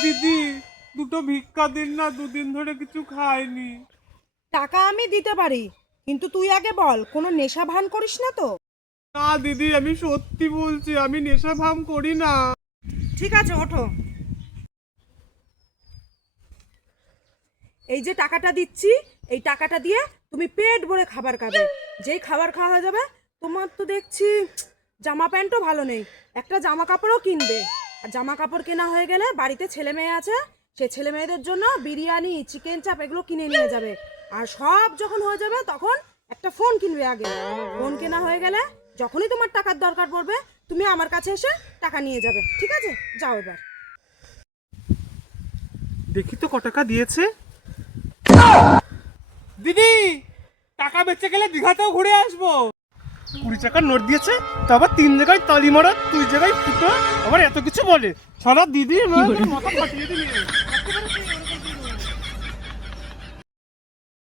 দিদি দুটো ভিক্ষা দিন না, দুদিন ধরে কিছু খাইনি। টাকা আমি দিতে পারি, কিন্তু তুই আগে বল কোনো নেশা ভান করিস না তো? না দিদি, আমি সত্যি বলছি, আমি নেশা ভাম করি না। ঠিক আছে, ওঠো। এই যে টাকাটা দিচ্ছি, এই টাকাটা দিয়ে তুমি পেট ভরে খাবার খাবে। যেই খাবার খাওয়া হয়ে যাবে, তোমার তো দেখছি জামা প্যান্টও ভালো নেই, একটা জামা কাপড়ও কিনবে। আর জামা কাপড় কেনা হয়ে গেলে বাড়িতে ছেলে মেয়ে আছে, সে ছেলে মেয়েদের জন্য বিরিয়ানি, চিকেন চাপ এগুলো কিনে নিয়ে যাবে। আর সব যখন হয়ে যাবে তখন একটা ফোন কিনবে। আগে ফোন কেনা হয়ে গেলে যখনই তোমার টাকার দরকার পড়বে, তুমি আমার কাছে এসে টাকা নিয়ে যাবে। ঠিক আছে, যাও এবার। দেখি তো ক টাকা দিয়েছে। দিদি, টাকা বেঁচে গেলে দীঘাতেও ঘুরে আসবো। 20 টাকার নোট দিয়েছে, তো আবার 3 জায়গায় তালি মারা, 2 জায়গায় ফুটো, আবার এত কিছু বলে। সারা দিদি মাথা ফাটিয়ে দিলে।